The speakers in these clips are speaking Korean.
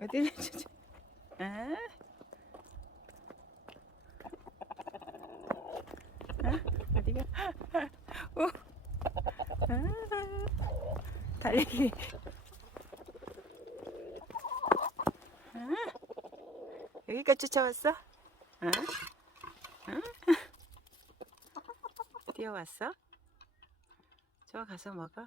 어디를 주지? 아? 아? 어디가? 오. 아. 달리기. 아? 여기까지 쫓아왔어? 아? 아? 뛰어왔어? 저 가서 먹어.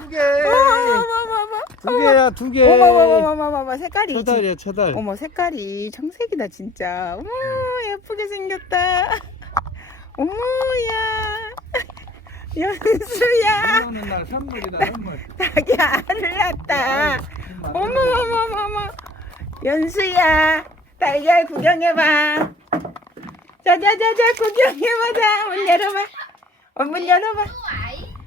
두 개! 어머머머머머 두 개야, 두 개! 어머머머머머 색깔이 처달이야, 처달. 어머 색깔이 청색이다 진짜. 어머 예쁘게 생겼다. 어머야. 연수야. 오는 날 선물이다, 선물. 닭이 알을 낳았다. 어머머머머머. 연수야 달걀 구경해봐. 자자자자 구경해보자. 문 열어봐 어, 문 열어봐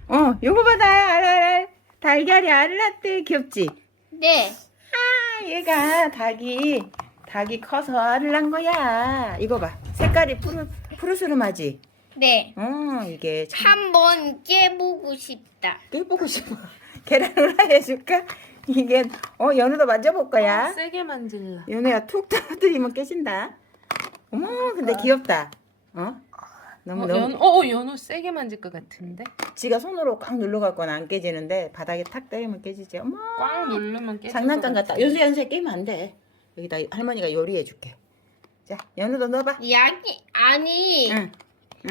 어 요거 봐라 알알 달걀이 알을 낳대 귀엽지 네. 아, 얘가 닭이 닭이 커서 알을 낳은 거야. 이거 봐. 색깔이 푸르 푸르스름하지. 네. 어, 이게 참 한번 깨보고 싶다. 깨보고 싶어. 계란 후라이 해줄까? 이게 어 연우도 만져볼 거야. 세게 만질라. 연우야 툭 떨어뜨리면 깨진다. 어머, 근데 귀엽다. 어? 너무 어, 너무 연, 어, 연우 세게 만질 것 같은데? 지가 손으로 꽉 눌러 갖고는 안 깨지는데 바닥에 탁 때리면 깨지지. 어머. 꽉 누르면 깨질 장난감 것 같다. 연수 연수에 깨면 안 돼. 여기다 할머니가 요리해 줄게. 자, 연우도 넣어봐. 약이 아니 응.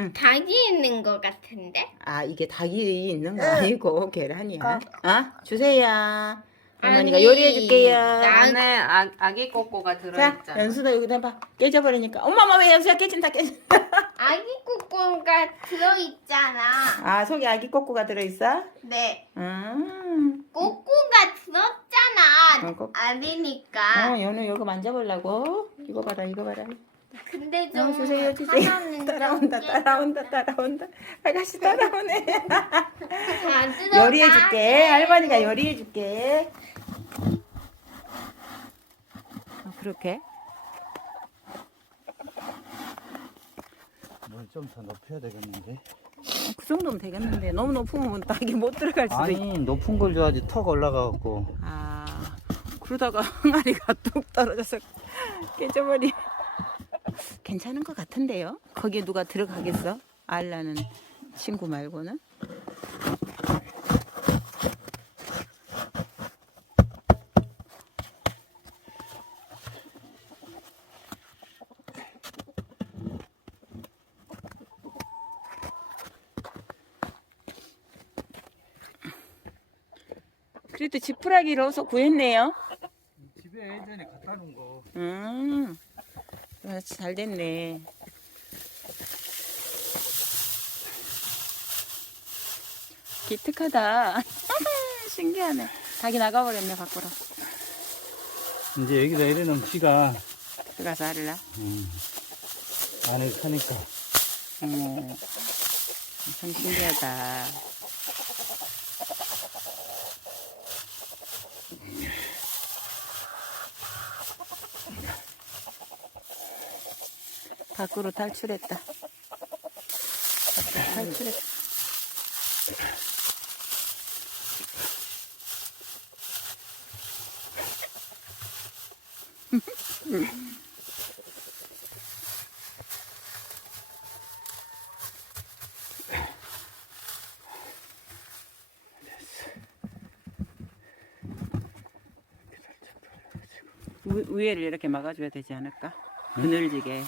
응. 닭이 있는 것 같은데? 아 이게 닭이 있는 거 아니고 계란이야. 아 주세요. 할머니가 아니, 요리해 줄게요. 나- 안에 아, 아기 꼬꼬가 자, 들어있잖아. 연수도 여기다 해봐. 깨져버리니까. 엄마마 왜 연수야 깨진다 깨진다. 아기 꼬꼬가 들어있잖아. 아 속에 아기 꼬꼬가 들어있어? 네. 음. 꼬꼬가 들었잖아. 어, 꼬- 아니니까. 어 연우 이거 만져보려고. 이거 봐라 이거 봐라. 근데 어, 좀 주세요 주세요. 하나는 따라온다 좀 따라온다 따라온다. 아가씨 따라오네. 다 들어가. 요리해 줄게. 할머니가 요리해 줄게. 어, 그렇게. 뭘좀 더 높여야 되겠는데? 어, 그 정도면 되겠는데 너무 높으면 닭이 못 들어갈 수도 있. 아니, 높은 걸 줘야지 턱 올라가갖고. 아 그러다가 항아리가 뚝 떨어져서 깨져버리. 괜찮은 것 같은데요? 거기에 누가 들어가겠어? 알라는 친구 말고는. 그래도 지푸라기를 어서 구했네요. 집에 예전에 갖다 놓은 거. 음, 아, 잘 됐네. 기특하다. 신기하네. 닭이 나가버렸네, 밖으로. 이제 여기다 이래놓으면 지가, 들어가서 알라. 음, 안에 사니까. 어머, 참 신기하다. 밖으로 탈출했다. 밖으로 탈출했다. 위- 위에를 이렇게 막아줘야 되지 않을까? 그늘지게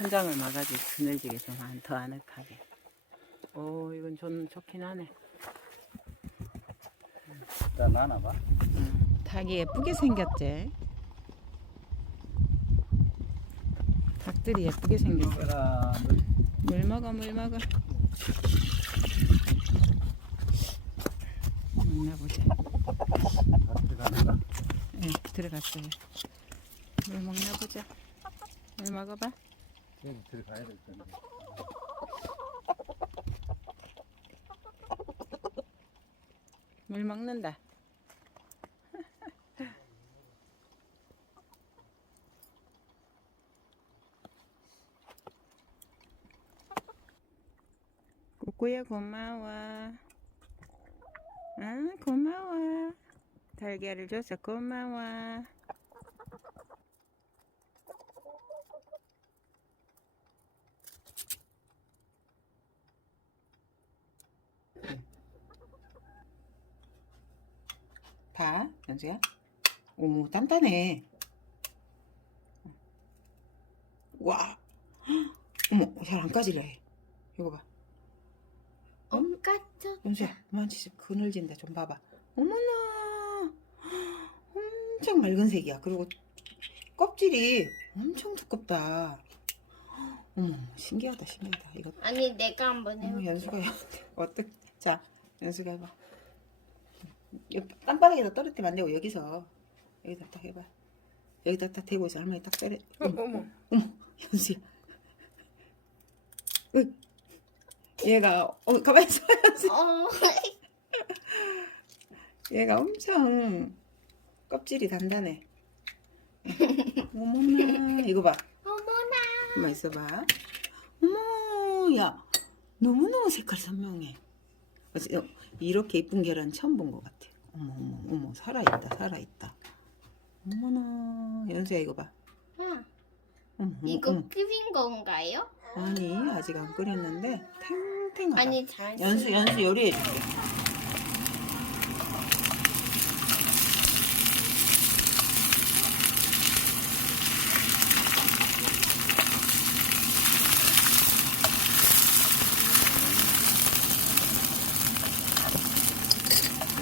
천장을 막아줘 그늘지게 좀 더 아늑하게. 오 이건 좀 좋긴 하네. 일단 나눠봐. 음, 닭이 예쁘게 생겼지. 닭들이 예쁘게 생겼어. 물 먹어, 물 먹어. 먹나 보자. 다 들어가는가? 네, 들어갔어요. 물 먹나 보자. 물 먹어봐. 여기 들어가야 될 텐데. 물 먹는다. 꾸꾸야 고마워. 아 고마워. 달걀을 줘서 고마워. 다 연수야? 오 단단해. 와, 어머 잘 안 까지래. 이거 봐. 엄 까져. 연수야, 만지지 그늘진다 좀 봐봐. 어머나, 엄청 맑은 색이야. 그리고 껍질이 엄청 두껍다. 어머, 신기하다, 신기하다. 이거 아니 내가 한번 어머, 해볼게. 연수가 어떻? 자, 연수가 해봐. 여- 땅바닥에다 떨어뜨리면 안 되고 여기서 여기다 딱 해봐. 여기다 딱 대고 있어. 할머니 딱 때려. 어머, 어머. 어머, 연수야. 으, 얘가 어 가만히 있어, 연수. 어. 얘가 엄청 껍질이 단단해. 어머나, 이거 봐. 어머나. 가만 있어봐. 어머, 야, 너무너무 색깔 선명해. 어째- 어, 이렇게 이쁜 계란 처음 본 것 같아. 어머, 어머, 어머, 살아있다, 살아있다. 어머나, 연수야, 이거 봐. 아, 어머, 어머, 이거 어머. 끓인 건가요? 아니, 아직 안 끓였는데, 탱탱하다. 아니 잘. 연수, 연수 요리해줄게.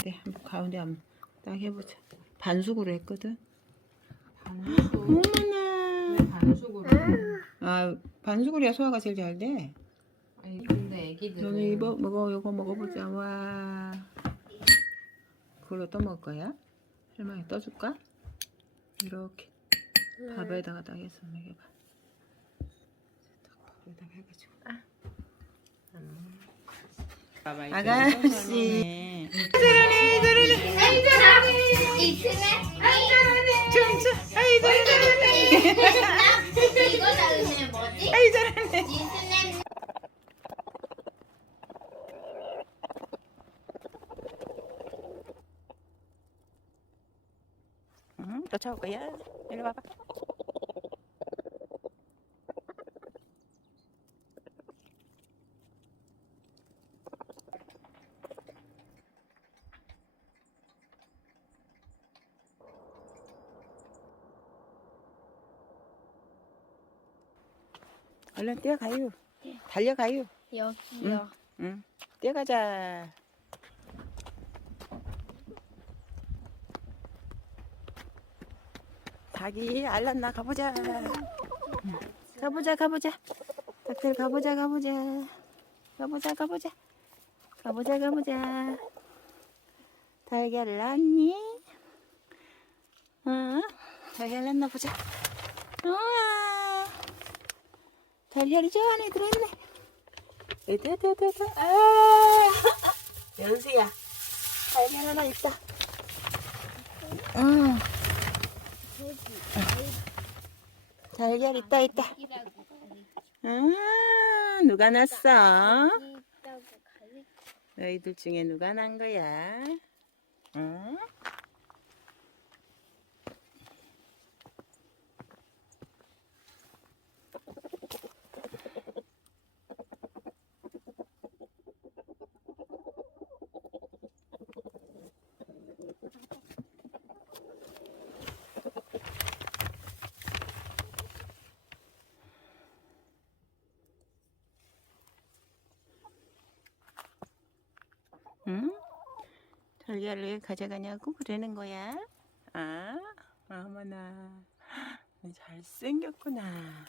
그래, 한번 가운데 한번 딱 해보자. 반숙으로 했거든. 반숙. 어머나. 왜 반숙으로? 아, 반숙으로 해야 소화가 제일 잘 돼. 아니 근데 애기들은 너는 이거 먹어, 이거 먹어보자. 와. 그걸로 또 먹을 거야? 할머니 떠줄까? 이렇게 밥에다가 딱 해서 먹여봐. 딱 밥에다가 해가지고. 아가씨. 아이 잘하네. 이틀에. 아이 잘하네. 춤춰. 아이 잘하네. 이거 다음에 뭐지? 아이 잘하네. 이틀에. 응, 쫓아올 거야. 이리 와봐. 얼른 뛰어가요. 달려가요. 여기요. 응. 뛰어가자. 닭이 알랐나 가보자. 응. 가보자 가보자. 닭들 가보자 가보자. 가보자 가보자. 가보자 가보자. 달걀 낳니? 어? 달걀 낳나 보자. 우와. 달걀이 저 안에 들어있네. 에드드드드. 아, 연수야. 달걀 하나 있다. 응. 달걀 있다 있다. 아, 누가 났어? 너희들 중에 누가 난 거야? 응? 응? 달걀을 왜 가져가냐고 그러는 거야? 아, 어머나. 잘생겼구나.